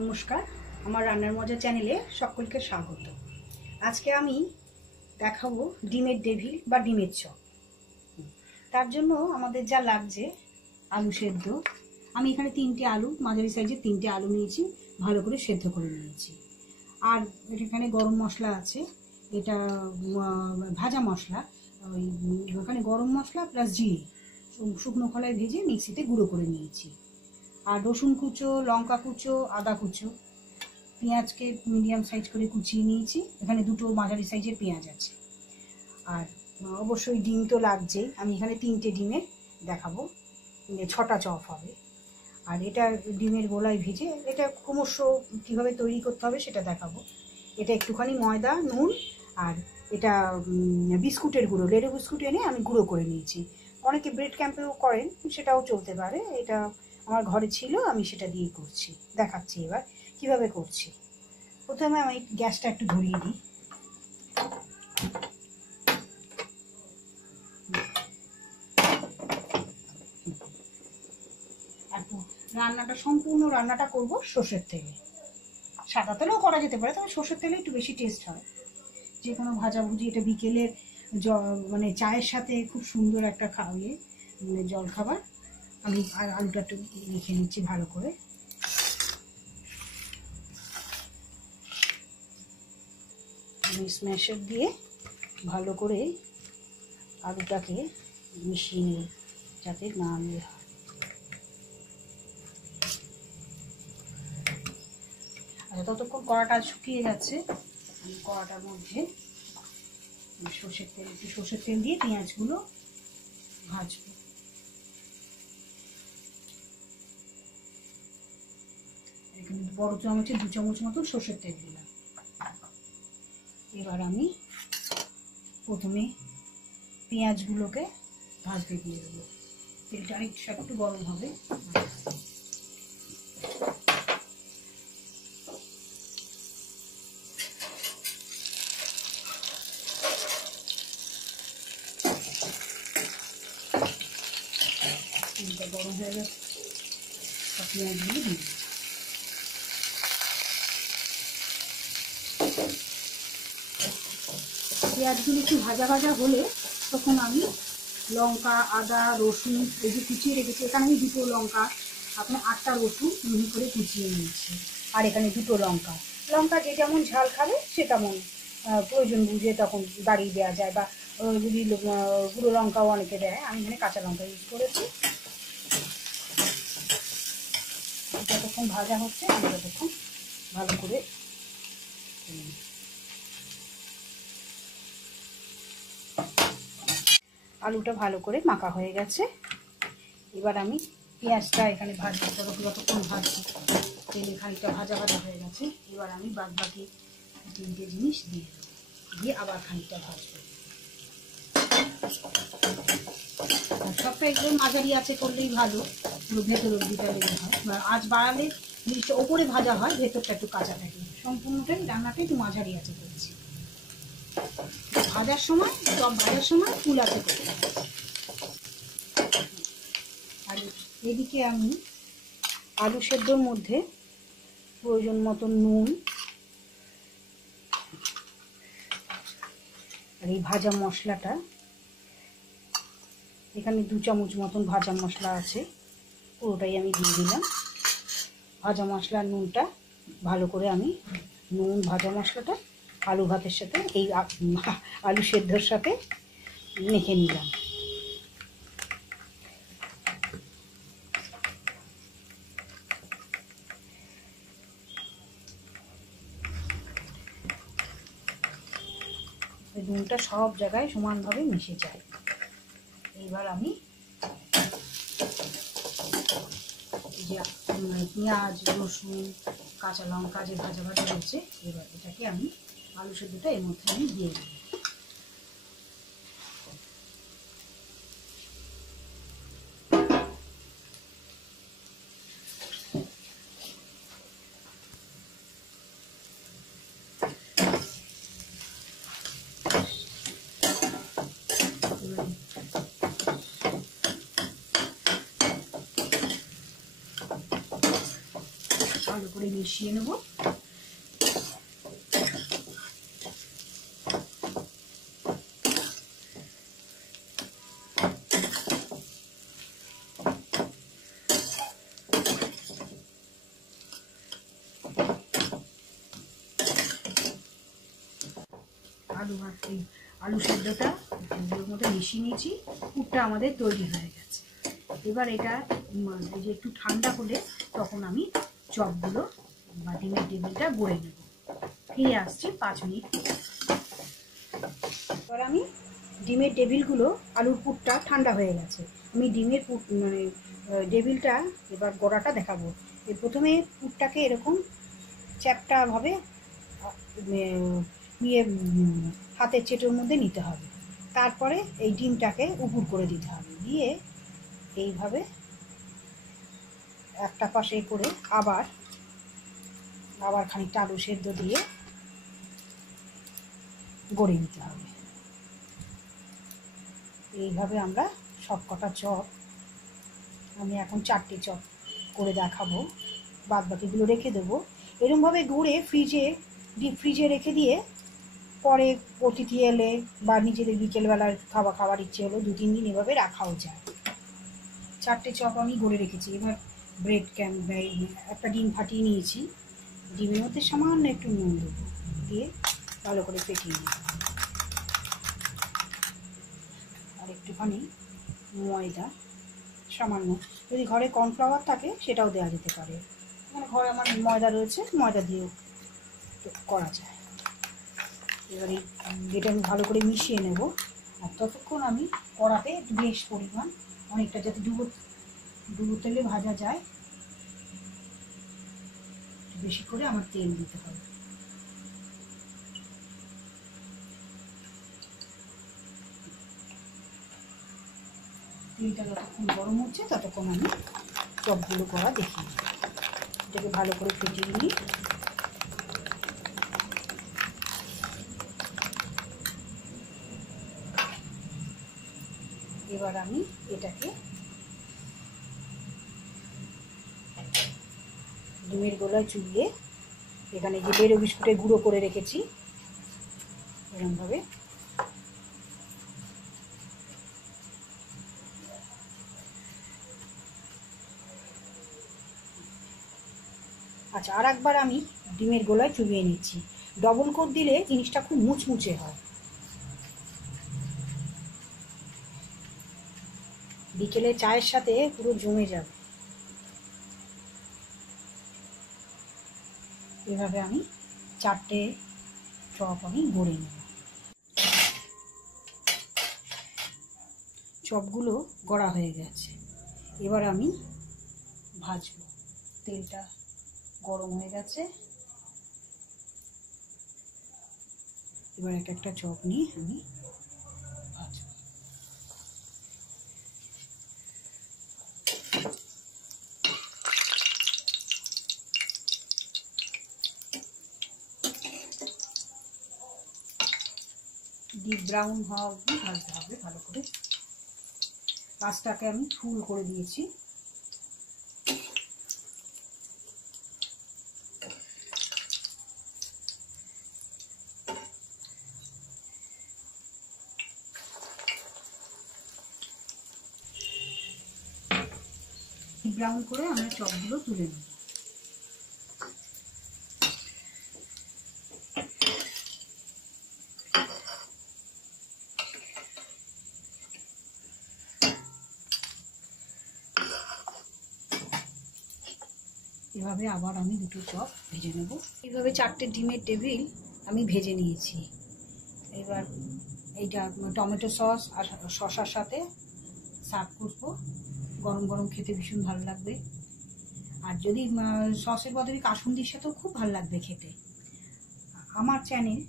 नमस्कार আমার রান্নার মজা চ্যানেলে সকলকে স্বাগত। আজকে আমি দেখাবো ডিমের ডেভিল বা ডিমের চপ। তার জন্য আমাদের যা লাগছে আলু সেদ্ধ। আমি এখানে 3টে আলু মাঝারি সাইজের 3টে আলু নিয়েছি, ভালো করে সেদ্ধ করে নিয়েছি। আর এখানে গরম মশলা আছে, এটা ভাজা মশলা, ওই এখানে গরম মশলা প্লাস জিরে শুকনো খোলায় ভেজে মিক্সিতে গুঁড়ো করে নিয়েছি। আর রসুন কুচো, লঙ্কা কুচো, আদা কুচো, পেঁয়াজকে মিডিয়াম সাইজ করে কুচিয়ে নিয়েছি। এখানে 2টো মাঝারি সাইজের পেঁয়াজ আছে। আর অবশ্যই ডিম তো লাগছেই, আমি এখানে 3টে ডিমের দেখাবো, 6টা চপ হবে। আর এটা ডিমের গোলায় ভেজে এটা ক্রমশ কীভাবে তৈরি করতে হবে সেটা দেখাবো। এটা একটুখানি ময়দা, নুন আর এটা বিস্কুটের গুঁড়ো, লেড়ে বিস্কুট এনে আমি গুঁড়ো করে নিয়েছি। অনেকে ব্রেড ক্যাম্পেও করেন, সেটাও চলতে পারে। এটা আমার ঘরে ছিল, আমি সেটা দিয়েই করছি, দেখাচ্ছি এবার কিভাবে করছি। প্রথমে আমি গ্যাসটা একটু ধরিয়ে দিই। রান্নাটা সম্পূর্ণ রান্নাটা করব সর্ষের তেলে। সাদা তেলেও করা যেতে পারে, তবে সর্ষের তেলে একটু বেশি টেস্ট হয়। যে কোনো ভাজাভুজি, এটা বিকেলের মানে চায়ের সাথে খুব সুন্দর একটা খাওয়ালে মানে জল খাবার। আমি আলুটা একটু রেখে নিচ্ছি ভালো করে। স্ম্যাশার দিয়ে ভালো করে আলুটাকে মিশিয়ে নিই যাতে না হয়। আচ্ছা, ততক্ষণ কড়াটা শুকিয়ে গেছে। আমি কড়াটার মধ্যে সর্ষের তেল দিয়ে পেঁয়াজগুলো ভাজবো। এখানে বড় চামচে 2 চামচ মতন সর্ষের তেল দিলাম। এবার আমি প্রথমে পেঁয়াজগুলোকে ভাজতে দিয়ে দেবো। তেলটা একটু গরম হবে। তেলটা গরম হয়ে গেছে, পেঁয়াজগুলো দিই। পেঁয়াজগুলো একটু ভাজা ভাজা হলে তখন আমি লঙ্কা, আদা, রসুন এই যে কুচিয়ে রেখেছি। এখানে আমি 2টো লঙ্কা, আপনার 8টা রসুন মিহি করে কুচিয়ে নিয়েছি। আর এখানে 2টো লঙ্কা। লঙ্কা যে যেমন ঝাল খাবে সে তেমন প্রয়োজন বুঝে তখন বাড়িয়ে দেওয়া যায়, বা যদি গুঁড়ো লঙ্কাও অনেকে দেয়। আমি এখানে কাঁচা লঙ্কা ইউজ করেছি। যতক্ষণ ভাজা হচ্ছে আমি ততক্ষণ ভালো করে আলুটা ভালো করে মাখা হয়ে গেছে। এবার আমি পেঁয়াজটা এখানে ভাজবো, যতক্ষণ ভাজবো তেলে খানিকটা ভাজা ভাজা হয়ে গেছে। এবার আমি বাদবাকি 3টে জিনিস দিয়ে আবার খানিকটা ভাজবো। সবটা একদম মাঝারি আছে করলেই ভালো, ভেতর অবধিটা লেগে হয়। আঁচ বাড়ালে জিনিসটা ওপরে ভাজা হয়, ভেতরটা একটু কাঁচা থাকে। সম্পূর্ণটাই রান্নাটা একটু মাঝারি আছে করছি। ভাজার সময়, চপ ভাজার সময় ফুল আছে করতে হবে। আর এদিকে আমি আলু সেদ্ধর মধ্যে প্রয়োজন মতো নুন আর এই ভাজা মশলাটা, এখানে 2 চামচ মতন ভাজা মশলা আছে, পুরোটাই আমি দিয়ে দিলাম। ভাজা মশলার নুনটা ভালো করে আমি নুন ভাজা মশলাটা আলু ভাতের সাথে, এই আলু সেদ্ধর সাথে মেখে নিলাম। নুনটা সব জায়গায় সমানভাবে মিশে যায়। এইবার আমি যে পেঁয়াজ, রসুন, কাঁচা লঙ্কা যে ভাজা ভাজা হয়েছে, এবার এটাকে আমি আলু সেদ্ধটা এর মধ্যে আমি দিয়ে দেব। ভালো করে মিশিয়ে নেব। আলু সেদ্ধটা এগুলোর মধ্যে মিশিয়ে নিয়েছি, পুরটা আমাদের তৈরি হয়ে গেছে। এবার এটা যে একটু ঠান্ডা হলে তখন আমি চপগুলো বা ডিমের টেবিলটা গড়ে নেব। ফিরে আসছি 5 মিনিট। এবার আমি ডিমের টেবিলগুলো, আলুর পুরটা ঠান্ডা হয়ে গেছে, আমি ডিমের পুর টেবিলটা এবার গড়াটা দেখাবো। প্রথমে পুরটাকে এরকম চ্যাপটাভাবে নিয়ে হাতের চেটোর মধ্যে নিতে হবে। তারপরে এই ডিমটাকে উপর করে দিতে হবে, দিয়ে এইভাবে একটা পাশে করে আবার খানিকটা আলু সেদ্ধ দিয়ে গড়ে নিতে হবে। এইভাবে আমরা সবকটা চপ, আমি এখন 4টে চপ করে দেখাবো, বাদ বাকিগুলো রেখে দেবো। এরকমভাবে গড়ে ডিপ ফ্রিজে রেখে দিয়ে পরে অতিথি এলে বা নিজেদের বিকেলবেলার খাবার ইচ্ছে হলো 2-3 দিন এভাবে রাখাও যায়। 4টে চপ আমি গড়ে রেখেছি। এবার ব্রেড একটা ডিম ফাটিয়ে নিয়েছি, ডিমের মধ্যে সামান্য একটু নুন দেবো, দিয়ে ভালো করে ফেটিয়ে নেব। আর একটুখানি ময়দা, সামান্য, যদি ঘরে কর্নফ্লাওয়ার থাকে সেটাও দেওয়া যেতে পারে। মানে ঘরে আমার ময়দা রয়েছে, ময়দা দিয়েও করা যায়। এবারে এটা আমি ভালো করে মিশিয়ে নেব। আর ততক্ষণ আমি কড়াতে বেশ পরিমাণ, অনেকটা যাতে ডুবো তেলে ভাজা যায়, বেশি করে আমার তেল দিতে হবে। তেলটা যতক্ষণ গরম হচ্ছে ততক্ষণ আমি চপগুলো করা দেখিয়ে নিই। এটাকে ভালো করে ফেটিয়ে নিই। এবার আমি এটাকে ডিমের গোলায় চুবিয়ে, এখানে যে বেরো বিস্কুটের গুঁড়ো করে রেখেছি, এরকমভাবে আচ্ছা, আর একবার আমি ডিমের গোলায় চুবিয়ে নিচ্ছি। ডবল কোট দিলে জিনিসটা খুব মুচমুচে হয়, বিকেলে চায়ের সাথে পুরো জমে যাবে। এভাবে আমি 4টে চপ আমি গড়ে নেব। চপগুলো গড়া হয়ে গেছে, এবার আমি ভাজবো। তেলটা গরম হয়ে গেছে, এবার একটা চপ নিয়ে আমি ভাজবো। ডিপ ব্রাউন হওয়া অবধি ভাজতে হবে ভালো করে। পাঁচটাকে আমি ফুল করে দিয়েছি। ব্রাউন করে আমরা চপগুলো তুলে নেব। এভাবে আবার আমি 2টো চপ ভেজে নেব। এইভাবে 4টে ডিমের টেবিল আমি ভেজে নিয়েছি। এবার এইটা টমেটো সস আর শসার সাথে সার্ভ করবো। গরম গরম খেতে ভীষণ ভালো লাগবে। আর যদি সসের বদলে কাসুন্দির সাথেও খুব ভালো লাগবে খেতে। আমার চ্যানেল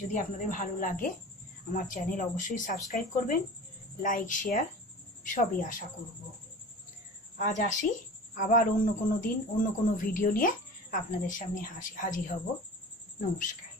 যদি আপনাদের ভালো লাগে, আমার চ্যানেল অবশ্যই সাবস্ক্রাইব করবেন, লাইক শেয়ার সবই আশা করব। আজ আসি, আবার অন্য কোনো দিন অন্য কোনো ভিডিও নিয়ে আপনাদের সামনে হাজির হব। নমস্কার।